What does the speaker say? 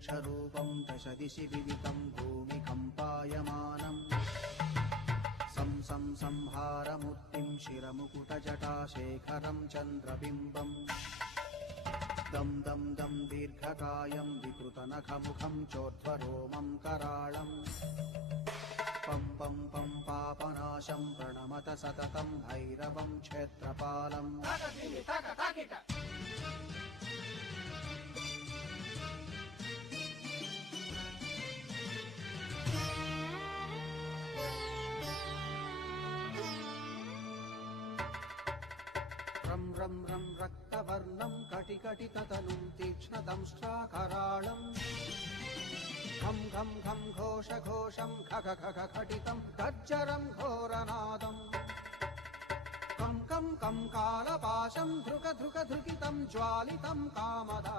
वृक्षरूपं दशदिशि विदितं भूमिकम्पायमानम् संहारमूर्तिं शिरमुकुटजटाशेखरं चन्द्रबिम्बम् दं दं दं दीर्घकायं विकृतनखमुखं चोर्ध्वरोमं कराळम् पं पं पं पापनाशं प्रणमत सततं भैरवं क्षेत्रपालम् रं रं रं रक्तवर्णं कटिकटिततनुं तीक्ष्णदंष्ट्राकराळम् घं घं घं घोषघोषं खग खग खटितं गर्जरं घोरनादम् कं कं कं कालपाशं धृक धृक धृकितं ज्वालितं कामदा